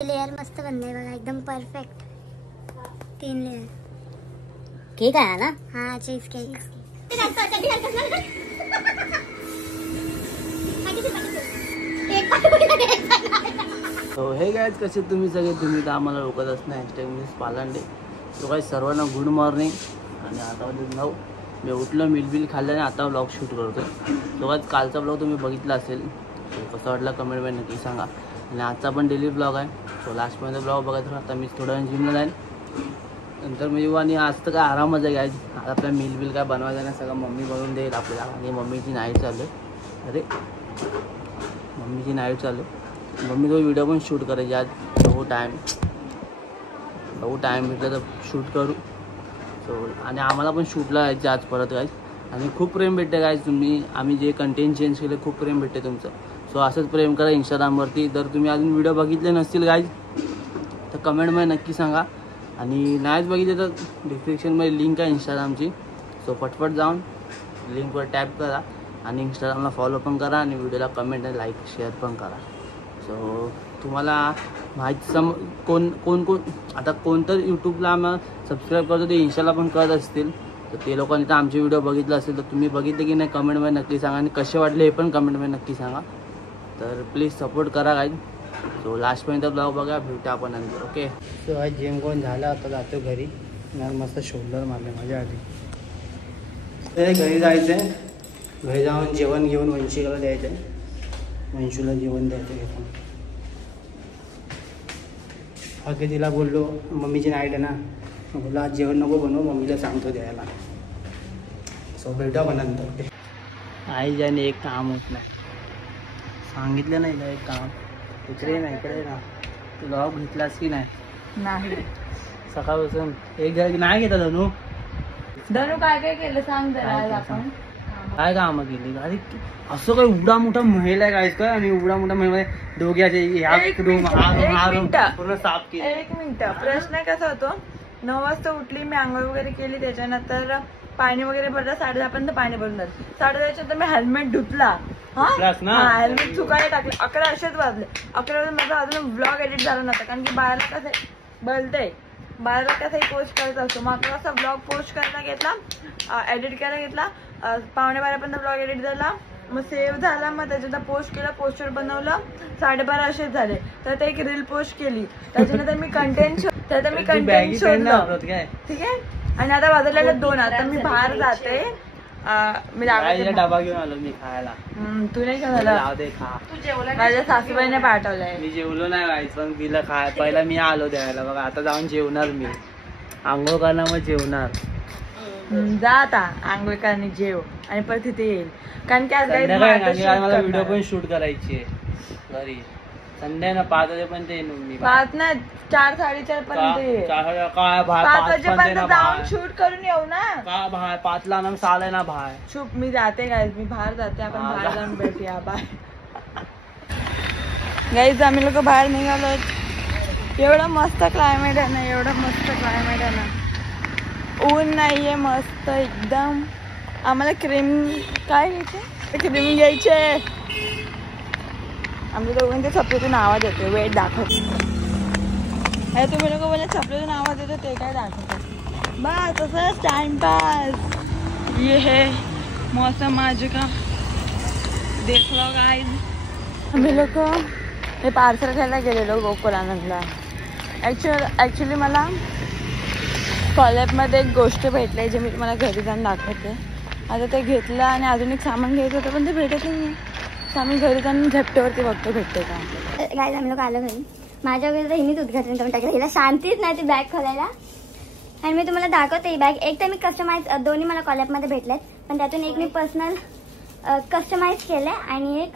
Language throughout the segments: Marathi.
लेयर मस्त बनले बघा, एकदम परफेक्ट 3 लेयर केक आहे ना। हाँ चीज केक। तो हे गाइस कसे तुम्ही सगळे, तुम्ही तर आम्हाला रोखत असणार #मिस पालांडे। तो गाइस सर्वांना गुड मॉर्निंग। आणि आता वाजले 9। मी उठलो, मिलबिल खाल्ल्याने आता व्लॉग शूट करतोय। तो गाइस कालचा व्लॉग तुम्ही बघितला असेल, तो कसा वाटला कमेंटमध्ये नक्की सांगा। आणि आजचा पण डेली व्लॉग आहे, तो लास्टपर्यंत व्लॉग बघायचा। आता मी थोड्या वेळ जिमला जाईन, नंतर मी आणि आज तर काय आरामच आहे गाइस। आज आपल्या मिलबिल काय बनवायचं नाही, सगळं मम्मी बनवून देईल आपल्याला। आणि मम्मीची नाईट चालू आहे, अरे मम्मीची नाईट चालू आहे। मम्मी तो व्हिडिओ पण शूट करायची आज, बघू टाईम भेटलं तर शूट करू। सो आणि आम्हाला पण शूटला जायचं आज परत गाइस। आणि खूप प्रेम भेटते गाइस, तुम्ही आम्ही जे कंटेंट चेंज केले खूप प्रेम भेटते तुमचं। सो असंच प्रेम करा इंस्टाग्रामवरती। जर तुम्ही अजून व्हिडिओ बघितले नसतील गाइस तर कमेंटमध्ये नक्की सांगा। आणि नाहीच बघितले तर डिस्क्रिप्शनमध्ये लिंक आहे इंस्टाग्रामची, सो पटपट जाऊन लिंकवर टॅप करा आणि इंस्टाग्रामला फॉलो पण करा आणि व्हिडिओला कमेंट आणि लाईक शेअर पण करा। सो तुम्हाला माहिती कोण आता कोणतं यूट्यूबला आम्हाला सबस्क्राईब करतो ते इंस्टाला पण करत असतील, तर ते लोकांनी तर आमचे व्हिडिओ बघितले असेल तर तुम्ही बघितले की नाही कमेंटमध्ये नक्की सांगा। आणि कसे वाटले हे पण कमेंटमध्ये नक्की सांगा। तर प्लीज सपोर्ट करा गाईज। सो लास्टपर्यंत ब्लॉग बघा, भेटू आपण नंतर, ओके। सो आज जिम कोण झालं, आता जातो घरी। मस्त शोल्डर मारले माझ्या आधी। तर घरी जायचं आहे, घरी जाऊन जेवण घेऊन वंशिकाला द्यायचं आहे। वंशूला जेवण द्यायचं घेऊन अगे तिला बोललो, मम्मीची नाईट आहे ना, बोललो आज जेवण नको बनवू, मम्मीला सांगतो द्यायला। सो भेटू आपण नंतर। आई जाने एक काम होत नाही, सांगितलं नाही का एक काम, इकडे नाही इकडे ना। तू लॉग घेतलास की नाही? सकाळपासून एक जण नाही घेता धनू काय काय केलं सांग जरा। आज आपण काय कामं केली? अरे असं काय एवढा मोठा महल आहे काय काय, आणि एवढा मोठा महल दोघे असे पूर्ण साफ केले। 1 मिनिट, प्रश्न कसा होतो, 9 वाजता उठली मी, आंघोळ वगैरे केली, त्याच्यानंतर पाणी वगैरे भरलं, 10:30 पर्यंत पाणी भरून झालं। 10:30 मी हेल्मेट धुतला, हेल्मेट चुकायला टाकलं, 11 असेच वाजले। 11 वाजून माझा अजून ब्लॉग एडिट झाला नव्हता, कारण की बाहेरला कसं बोलते, बाहेरला कसंही पोस्ट करत असतो। मग 11 वाजता ब्लॉग पोस्ट करायला घेतला, एडिट करायला घेतला, 11:15 पर्यंत ब्लॉग एडिट झाला, मग सेव्ह झाला, मग त्याच्यात पोस्ट केला, पोस्टर बनवलं, 12:30 असेच झाले। तर ते एक रील पोस्ट केली, त्याच्यानंतर मी कंटेंट शोधलं, ठीक आहे। आणि आता वाजलेले 2, आता मी बाहेर जाते, मी डबा घेऊन आलो मी खायला। तू नाही खाल्ला? माझ्या सासूबाईने पाठवलंय। मी जेवलो नाही गाईस, पण तिला खाय पहिला मी आलो द्यायला बघा। आता जाऊन जेवणार मी, आंघोळ करणार मग जेवणार। जा आता आंघोळ करणे, जेव, आणि परत तिथे येईल, कारण की आज मला व्हिडिओ पण शूट करायची आहे घरी। संध्या ना 5 वाजेपर्यंत येईन मी। 5 नाही 4, 4:30 पर्यंत, 5 वाजेपर्यंत जाऊन शूट करून येऊ ना। का बाहेर 5ला ना 6ला ना बाहेर चुप, मी जाते गाईज, मी बाहेर जाते, आपण बाहेर जाऊन भेटूया, बाय गाईज। आम्ही लोक बाहेर निघालो, एवढं मस्त क्लायमेट आहे ना, एवढं मस्त क्लायमेट आहे ना, ऊन नाहीये, मस्त एकदम। आम्हाला क्रीम काय घ्यायचे, क्रीम घ्यायचे। आमच्या दोघांच्या छपरीतून आवाज येतो, वेट दाखवतो। अरे तुम्ही लोक बोलले छपरीतून आवाज येतो, ते काय दाखवतो बस, तसंच टाइमपास। ये है मौसम आज का, देख लो गाइस। आम्ही लोक हे पार्सल खायला गेलेलो गोकुळानंदला। ॲक्च्युली मला कॉलेजमध्ये एक गोष्ट भेटली, जे मी तुम्हाला घरी जाऊन दाखवते। आता ते घेतलं आणि अजून एक सामान घ्यायचं होतं, पण ते भेटत नाही। आम्ही घरी जाऊन झेपटेवरती बघतो भेटते का। गाईज आम्ही लोक आलो घरी, माझ्या वगैरे हिनीच उद्घाटन करून टाकलं, हिला शांतीच नाही ती बॅग खोलायला। आणि मी तुम्हाला दाखवते ही बॅग। एक तर मी कस्टमाइज, दोन्ही मला कॉलेजमध्ये भेटलेत, पण त्यातून एक मी पर्सनल कस्टमाइज केलंय आणि एक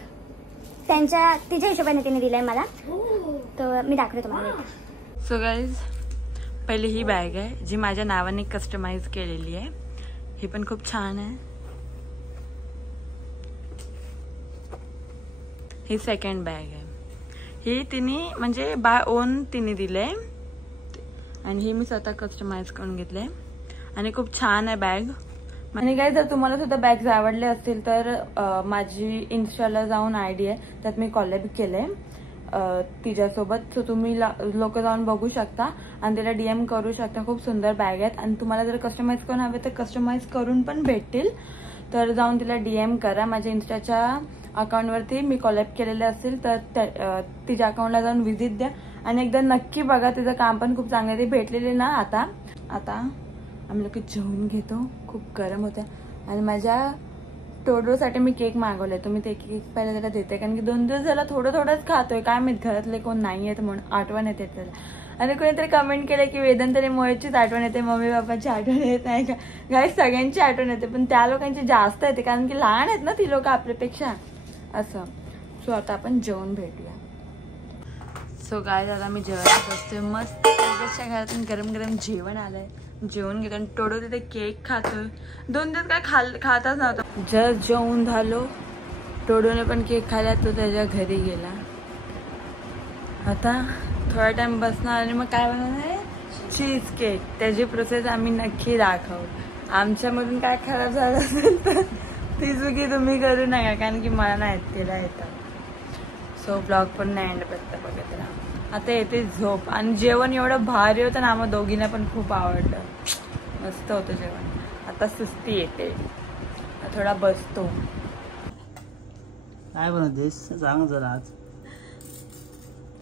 तिच्या हिशोबाने तिने दिलंय मला, तर मी दाखवते तुम्हाला। सो गाईज, पहिली ही बॅग आहे जी माझ्या नावाने कस्टमाइज केलेली आहे, ही पण खूप छान आहे। ही सेकंड बॅग आहे, ही तिने म्हणजे बाय ओन तिने दिले, आणि ही मी स्वतः कस्टमाइज करून घेतले, आणि खूप छान आहे बॅग। आणि काय, जर तुम्हाला सुद्धा बॅग्स आवडले असतील तर माझी इन्स्टाला जाऊन आयडी आहे, त्यात मी कॉलेब केलंय। तिच्यासोबत. सो तुम्ही लोक जाऊन बघू शकता आणि तिला DM करू शकता. खूप सुंदर बॅग आहेत आणि तुम्हाला जर कस्टमाइज करून हवे तर कस्टमाइज करून पण भेटतील. तर जाऊन तिला DM करा. माझ्या इन्स्टाच्या अकाउंटवरती मी कॉलॅब केलेले असेल तर तिच्या अकाउंटला जाऊन व्हिजिट द्या आणि एकदा नक्की बघा. तिचं काम पण खूप चांगलं. ती भेटलेली ना. आता आम्ही लोक जेवून घेतो. खूप गरम होत्या आणि माझ्या टोडोसाठी मी केक मागवलाय. तुम्ही ते केक पहिला त्याला देते कारण की 2 दिवस झाला थोडंच खातोय. काय माहित घरातले कोण नाही आहेत म्हणून आठवण येते त्याला. आणि कोणीतरी कमेंट केलं की वेदांतने मोहितचीच आठवण येते, मम्मी बाबाची आठवण येत नाही का. गाईस सगळ्यांची आठवण येते पण त्या लोकांची जास्त येते कारण की लहान आहेत ना ती लोक आपल्यापेक्षा असं. सो आता आपण जेवण भेटूया. सो गाईस आता मी जेवणात बसतोय. मस्त त्याच्या घरातून गरम गरम जेवण आलंय. जेवण घेतो आणि टोडो तिथे केक खातोय. 2 दिवस काय खातच नव्हता. जस्ट जेवून झालो. टोडोने पण केक खायला. तो त्याच्या घरी गेला. आता थोडा टाइम बसणार आणि मग काय बनवणार आहे चीज केक. त्याची प्रोसेस आम्ही नक्की दाखवू. आमच्यामधून काय खराब झालं असेल तर ती चुकी तुम्ही करू नका कारण की मला नाही तिला येतं. सो ब्लॉग पण नाही एंड पर्यंत बघत राहा. आता येते झोप आणि जेवण एवढं भारी होतं ना आम्हा दोघींना पण खूप आवडलं. मस्त होतं जेवण. आता सुस्ती येते. थोडा बसतो. काय बनवतेस सांग जरा. आज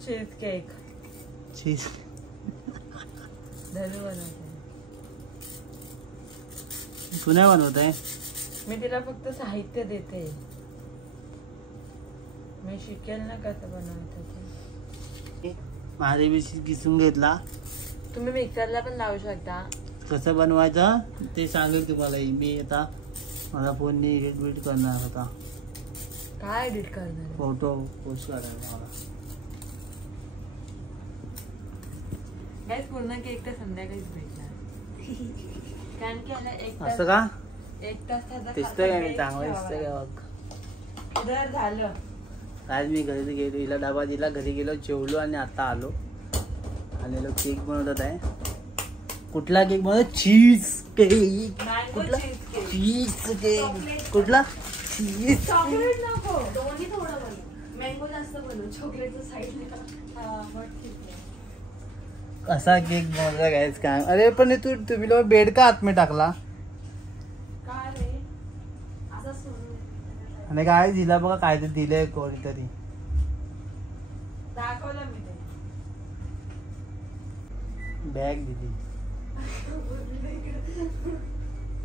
चीज केक. चीज धरू बनवते. तू नाही बनवत आहे. मी तिला फक्त साहित्य देते. मी शिकेल ना कसं बनवायचं ते. माझे बी किसून घेतला. तुम्ही मिक्सरला पण लावू शकता. कसं बनवायचं ते सांगेल तुम्हाला. मी आता माझा फोन एडिट करणार होता. काय एडिट करणार. फोटो पोस्ट करायला मला. गाईस पूर्ण केक तर संध्याकाळीच भेटणार कारण की याला 1 तास. असं का 1 तास दिसतंय का मी चांगलं दिसतंय का बघ. उधर झालं. आज मी घरी गेलो. हिला डबा दिला. घरी गेलो जेवलो आणि आता आलो. आलेलो केक बनवत आहे. कुठला केक बनवत. Cheese cake. कुठला चीज केक. कुठला चीज. चॉकलेट नको. दोन्ही थोडं बनव. मँगो जास्त बनव. चॉकलेटचं साईडला. असा केक बनवला गायस काय. अरे पण तुम्ही लोक बेड का आत में टाकला. काय रे आणि काय दिला बघा. काय ते दिलंय कोणीतरी. दाखवलं मी ते. बॅग दिली.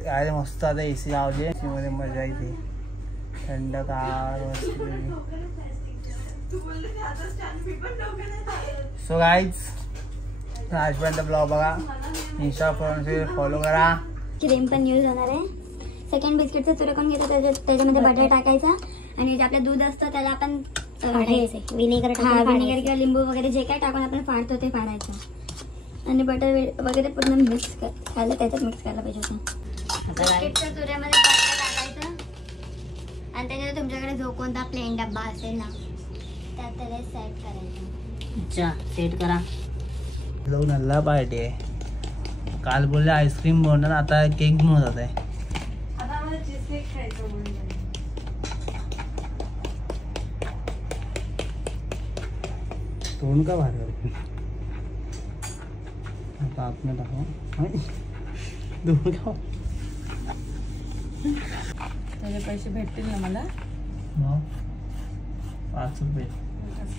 काय मस्त. आता AC लावली. AC मध्ये मजा येते. थंडगार मस्त. सो गाईज आजपर्यंत ब्लॉग बघा. इंस्टा फॉलो करा. क्रीम पण यूज होणार आहे. सेकंड बिस्किटचं चुरकून घेतो. त्याच्यामध्ये बटर टाकायचा आणि जे आपलं दूध असतं त्याला आपण विनेगर किंवा लिंबू वगैरे जे काय टाकून आपण फाडतो ते फाडायचं आणि बटर वगैरे पूर्ण मिक्स करायला. त्याच्यात मिक्स करायला पाहिजे होतं. बिस्किटच्या चुऱ्यामध्ये बटर टाकायचं आणि त्याच्यात तुमच्याकडे जो कोणता प्लेन डब्बा असेल ना त्यात त्याला सेट करायचं. अच्छा सेट करा. नल्ला पार्टी आहे. काल बोलले आईस्क्रीम बनवणार. आता केक बनवत आहे. आता आम्हाला चीज केक खायचं म्हणून. तोंड का बाहेर आता आतमध्ये टाका. दोन का त्याचे पैसे भेटतील ना मला. 5 रुपये.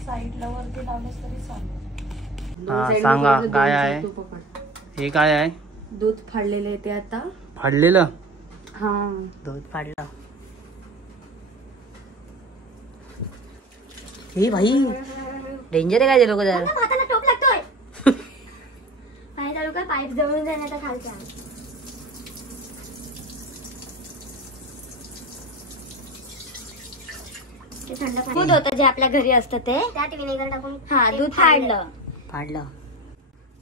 साईडला वरती लावलंस तरी चालेल. सांगा काय आहे हे. काय आहे. दूध फाडलेले ते आता फाडलेलं. हा दूध फाडलं. हे भाई डेंजर आहे काय ते लोक. हाताला टोप लागतोय. पाय चालू का पाईप जवळून जाण्याचा खालचा. दूध होतं जे आपल्या घरी असतं ते त्यात विनेगर टाकून दूध फाडलं.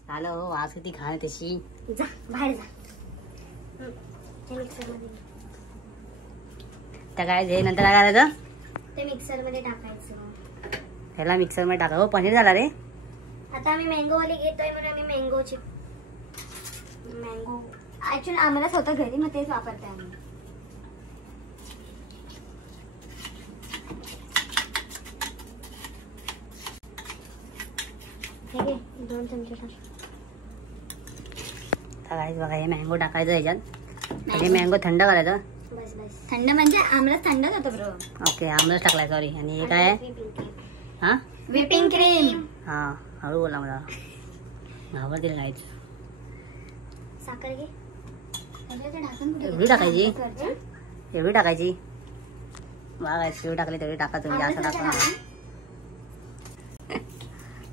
झालं हो. आज किती घाण त्याची. जा बाहेर जा. मिक्सर मध्ये त्या काय जे नंतर काय करायचं ते मिक्सर मध्ये टाकायचं. त्याला मिक्सर मध्ये टाका. हो पनीर झाला रे. आता आम्ही मँगो वाली घेतोय म्हणून आम्ही मँगो ऍक्च्युअली आम्हाला स्वतः घरी मग तेच वापरतोय आम्ही. हे घे, 2 चमचे टाक. गाईज बघा हे मँगो टाकायचं ह्याच्यात. हे मँगो थंड करायचं. बस बस. थंड म्हणजे आमरस थंडच होतो ब्रो. ओके आमरस टाकलाय सॉरी. आणि हे काय आहे? हा व्हिपिंग क्रीम. हा हळू बोला मला घाबरतील गाईज. साखर घे. त्याच्यात ढाकण कुठे एवढी टाकायची? कुकरच्या? एवढी टाकायची. बघा एवढी टाकली तेवढी टाका तुम्ही. जास्त आमरस टाका. टाका.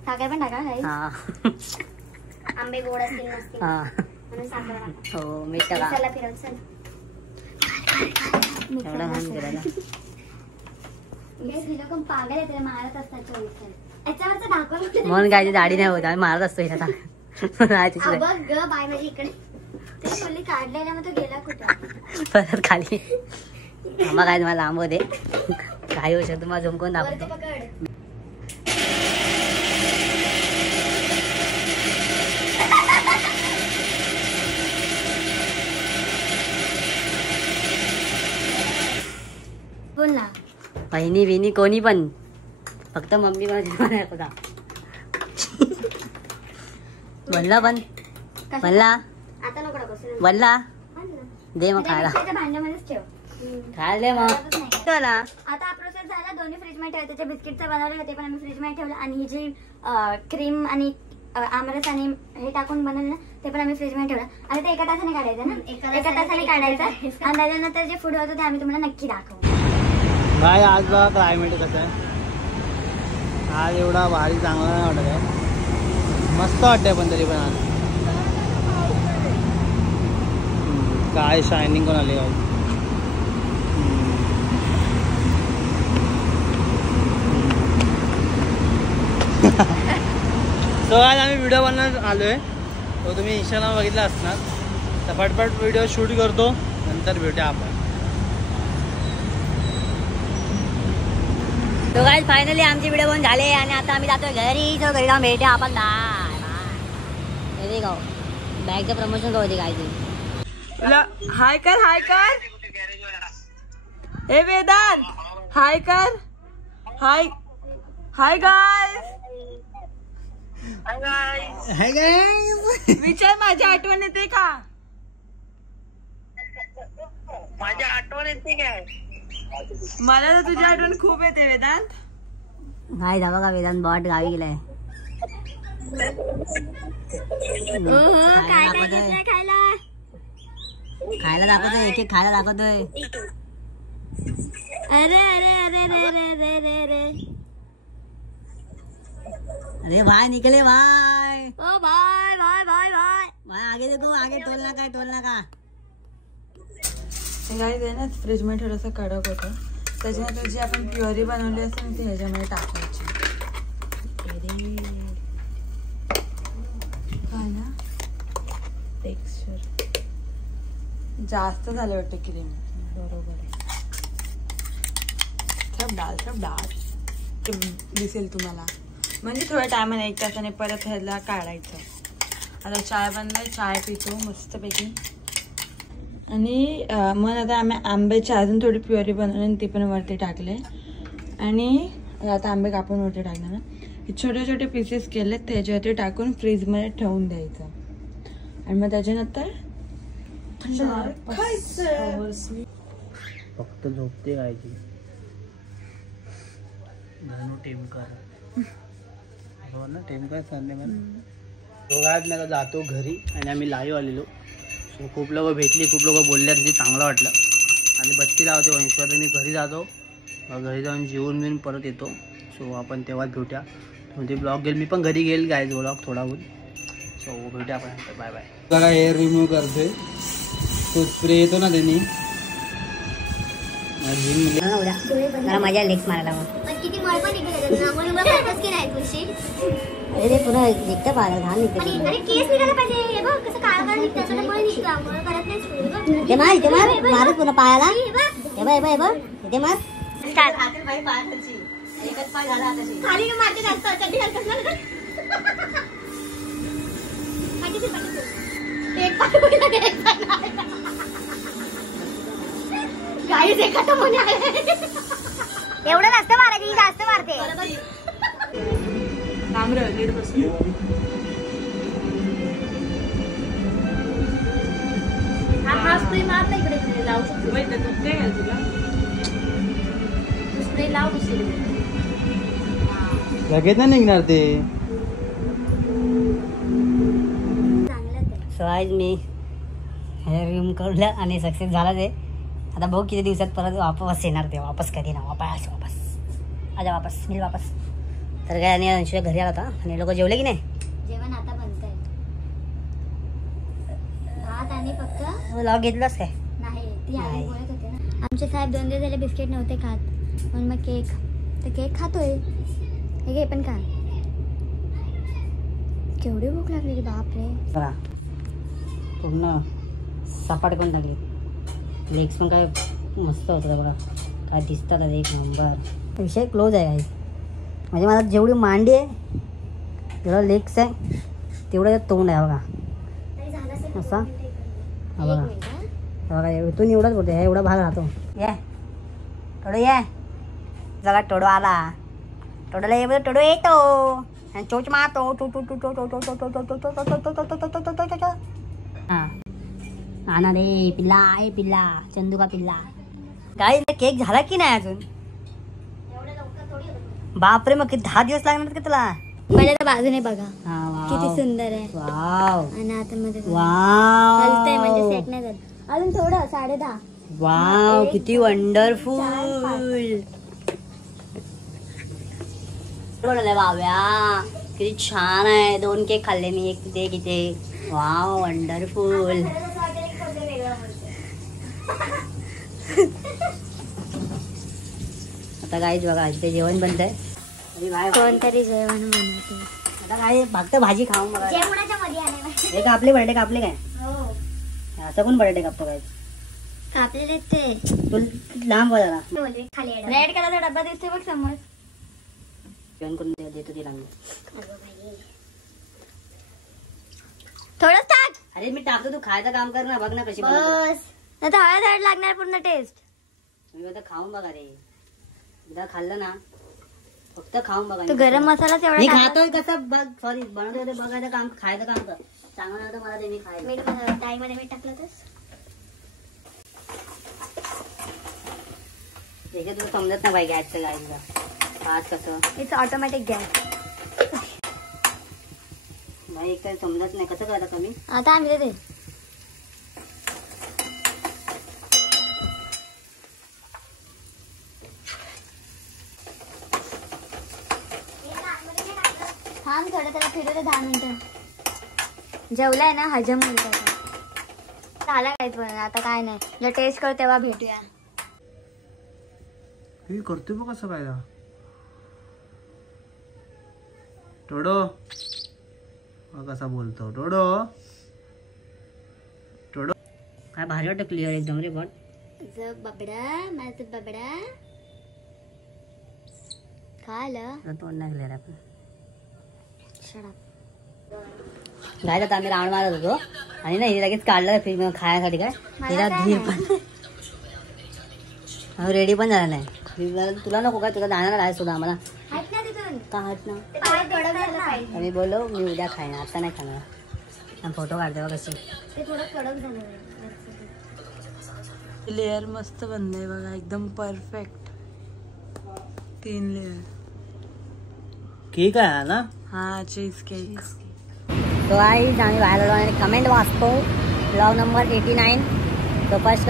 साखर पण टाका काही. हा आंबे गोड असतील नसतील हा म्हणून साखर टाका. हो मीठ टाका. मिक्सरला फिरव चल. एवढं घाण करायला. हे लोक पागल आहे, त्याला मारत असतात 24 तास. याच्यावरचं दाखव. म्हणून काय दाढी नाही होत. आम्ही मारत असतो हिला. बघ ग बाय माझी इकडे. ते खोली काढलेला मग तो गेला कुठं. परत खाली. आम्हा काय तुम्हाला लांब होते काही होऊ शकतो. मला झुमकून वरती दाखवतो. पकड. बोल ना. बहिणी बिनी कोणी पण फक्त मम्मी पण होता. बनला पण बनला आता नको टाकू. बनला दे मग खायला. भांड्यामध्येच ठेव. खायला मग चला. आता हा प्रोसेस झाला. दोन्ही फ्रीज मध्ये ठेवायचे. त्याचे बिस्किटचं बनवलं होते पण आम्ही फ्रीज मध्ये ठेवलं. आणि ही जी क्रीम आणि आमरस आणि हे टाकून बनवलं ना ते पण आम्ही फ्रीज मध्ये ठेवलं. आता ते 1 तासाने काढायचं ना. 1 तासाने काढायचं. आणि त्याच्यानंतर जे फूड होतं ते आम्ही तुम्हाला नक्की दाखवू. काय आज बघा क्लायमेट कसं आहे. आज एवढा भारी चांगला नाही वाटत आहे. मस्त वाटतंय पण तरी पण आज काय शायनिंग पण आली. सो आज आम्ही व्हिडिओ बनवण्यात आलोय. तो तुम्ही इंस्टाग्राम बघितला असणार. तर फटफट व्हिडिओ शूट करतो नंतर भेटूया आपण. तो गाईज फायनली आमचे व्हिडिओ बनवून झाले आणि आता आम्ही जातोय घरी. जो घरी जाऊन भेटूया आपण. गाव बॅगचं प्रमोशन करू दे काय ते. हाय कर हाय कर. हे वेदांत हाय कर. हाय हाय गाईज. Hi guys. विचार माझी आठवण येते का? माझी आठवण येते काय? मला तर तुझी आठवण खूप येते वेदांत. काय जावा का वेदांत बॉट गावी गेलाय. खायला दाखवतोय. एक एक खायला दाखवतोय. अरे अरे अरे रे रे रे रे रे. अरे भाई निकले भाई. ओ बाय बाय बाय बाय. भाई आगे देखो. आगे तोलना काय तोलना का. गाईज आहे ना फ्रीज मध्ये थोडंसं कडक होतं. त्याच्यानंतर जी आपण प्युअरी बनवली असते ना ती ह्याच्यामध्ये टाकायची. काय ना टेक्स्चर जास्त झालं वाटतं क्रीम. बरोबर आहे. सब डाल ते दिसेल तुम्हाला. म्हणजे थोड्या टायमाने 1 तासाने परत ह्याला काढायचं. आता चाय बनलाय. चाय पितो मस्तपैकी. आणि मग आता आम्ही आंब्याची अजून थोडी प्युअरी बनवली आणि ती पण वरती टाकले. आणि आता आंबे कापून वरती टाकले ना. छोटे छोटे पीसेस केले त्याच्यावरती टाकून फ्रीजमध्ये ठेवून द्यायचं. आणि मग त्याच्यानंतर फक्त झोपते गायची. धनु टेमकर हो ना. टेमकर संडे दोघात मी आता जातो घरी. आणि आम्ही लाईव्ह आलेलो. सो खूप लोक भेटली. खूप लोक बोलल्या म्हणजे चांगलं वाटलं. आणि बत्ती लावते वंशवर. तर मी घरी जातो. घरी जाऊन जेवून बिवून परत येतो. सो आपण तेव्हाच भेटूया. म्हणजे ब्लॉग घेईल. मी पण घरी घेईल गायज ब्लॉग थोडा होईल. सो भेटूया आपण. Bye bye. जरा हेअर रिमूव्ह करते. तो स्प्रे येतो ना त्यांनी. उद्या माझ्या लेग्स मारायला मग. किती मळ पण निघाले केलाय तुळशी. अरे ते पुन्हा निघतं पाहिलं. घाण निघते. अरे केस निघायला पाहिजे. हे बघ कसं काळ काळ निघतं. त्याला मळ निघतं. मळ करत नाही. ते मार. इथे मार. मारत पुन्हा पायाला. हे बघ हे बघ इथे मार. एकच पाय झाला आता. खाली मारते जास्त. चड्डी घालतात ना. एक पाय गाईज एखादं म्हणे आहे. एवढं नसतं मारायची. जास्त मारते. स्प्रे मार ना इकडे लावू शकतो स्प्रे लाव दुसरीकडे लगेच नाही निघणार ते. सो आज मी रूम करून आणि सक्सेस झाला ते. आता भाऊ किती दिवसात परत वापस येणार ते. वापस कधी ना वापस आजा वापस मिल वापस. तर काय आणि अंशू घरी आला होता आणि लोक जेवले की नाही. जेवण आता बनतंय भात आणि फक्त लॉग घेतलास काय. नाही ती आई बोलत होते ना आमचे साहेब 2 दिवस झाले बिस्किट नव्हते खात म्हणून मग केक तर केक खातोय. हे घे पण खा. केवढी भूक लागली रे बापरे. बघा पूर्ण सपाट करून टाकली. लेग्स पण काय मस्त होतं बघा. काय दिसतात एक नंबर. विषय क्लोज आहे काही. म्हणजे मला जेवढी मांडी आहे जेवढं लेग्स आहे तेवढं तोंड आहे बघा असा. हा बघा बघा इथून एवढाच बोलतो. ह्या एवढा भाग राहतो. ये टोडो ये जगा टोडो आला. टोडोला ये टोडो येतो आणि चोच मारतो. हां आणा रे पिल्ला आहे पिल्ला चंदू का पिल्ला. काय केक झाला की नाही अजून. बापरे मग 10 दिवस लागणार का तुला. पहिल्या तर बाजूने बघा हा किती सुंदर आहे. वाव आणि आता मध्ये वाव हलतंय म्हणजे सेट नाही झालं अजून थोडं 10:30. वाव किती वंडरफुल बनवलंय बाव्या. किती छान आहे. 2 केक खाल्ले मी. एक तिथे किती. Wow wonderful. आता काय बघा इथे जेवण बनतंय. कोणतरी जेवण बनवते. आता काय फक्त भाजी खाऊन बघा. जेवणाच्या मध्ये आले हे कापले बटाटे कापले काय. हो असं कोण बटाटे कापतो काय. कापलेले ते तू लांब जरा. रेड कलरचा डब्बा दिसतोय बघ समोर. जेवण करून देतो तिला मी. थोडंच टाक. अरे मी टाकतो तू खायचं काम कर ना. बघ ना कशी बनवते. बस आता हळद लागणार पूर्ण टेस्ट. तुम्ही आता खाऊन बघा रे. एकदा खाल्लं ना फक्त खाऊन बघा. तू गरम मसाला मी तेवढा खातोय कसं बघ. सॉरी बनवतोय बघायचं काम खायचं काम कर. चांगलं नव्हतं मला ते मी खायचं. मीठ टाईमध्ये मीठ टाकलं तर तुला समजत नाही बाई गॅसचं गायचं आज कसं. It's automatic gas. बाई एक काही समजत नाही कसं करायचं कमी. आता आम्ही ते थांब थोडं त्याला फिरवलं 10 मिनिटं. जेवलाय ना हजम होईल त्याचा. झाला काहीच पण आता काय नाही. जेव्हा टेस्ट कर तेव्हा भेटूया. हे करतोय बघ कसं काय. टोडो कसा बोलतो. टोडो टोडो काय भारी वाटतं क्लिअर एकदम रे. बट जग बबडा माझं बबडा खालं तोंड नाही क्लिअर आपण. शडा जायचं आम्ही राऊंड मारत होतो आणि नाही लगेच काढलं फ्रीज मध्ये खाण्यासाठी. काय तिला धीर पण रेडी पण झाला नाही. तुला नको काय. तुला जाणार आहे सुद्धा आम्हाला हट ना तिथून. का हट ना. थोडं झालं पाहिजे. आम्ही बोललो मी उद्या खाईन आता नाही खाणार. फोटो काढते बघ कसे. ते थोडं कडक झालं. लेअर मस्त बनलंय बघा एकदम परफेक्ट. 3 लेअर. केक आहे ना. हा चीज केक. तो गाईज आम्ही बाहेर आलो आणि कमेंट वाचतो. Blog number 89. तो फर्स्ट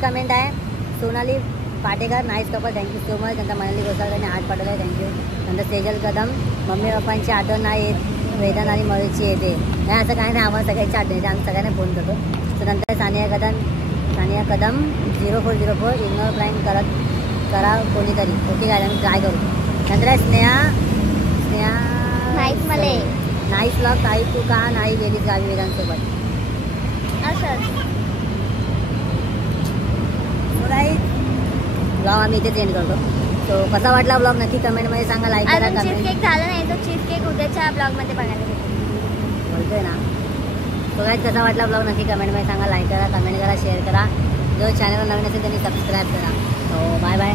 कमेंट आहे Sonali Patekar. Nice couple. Thank you so much. नंतर मनाली गोसाळकरने हात पाठवला आहे. थँक्यू. नंतर सेजल कदम. मम्मी पप्पांची आठवण नाही येत वेदन आणि मयूरची येते. नाही असं काय नाही. आम्हाला सगळ्यांची आठवण येते. आम्ही सगळ्यांना फोन करतो. तर नंतर सानिया कदम 0404 इग्नोर प्राईम करा कोणीतरी. ओके काय आम्ही ट्राय करू. नंतर स्नेहा नाईस ब्लॉग. ताई तू का नाही गेलीस गावी वेदांसोबत. असं ब्लॉग आम्ही इथेच एंड करतो. तो कसा वाटला ब्लॉग नक्की कमेंटमध्ये सांगा. लाईक करा. चीज केक झालं नाही तर चीज केक उद्याच्या ब्लॉग मध्ये बघायला भेटेल. बोलतोय ना. तो काय कसा वाटला ब्लॉग नक्की कमेंटमध्ये सांगा. लाईक करा कमेंट करा शेअर करा. जो चॅनलवर नवीन असेल त्यांनी सबस्क्राईब करा. So bye bye.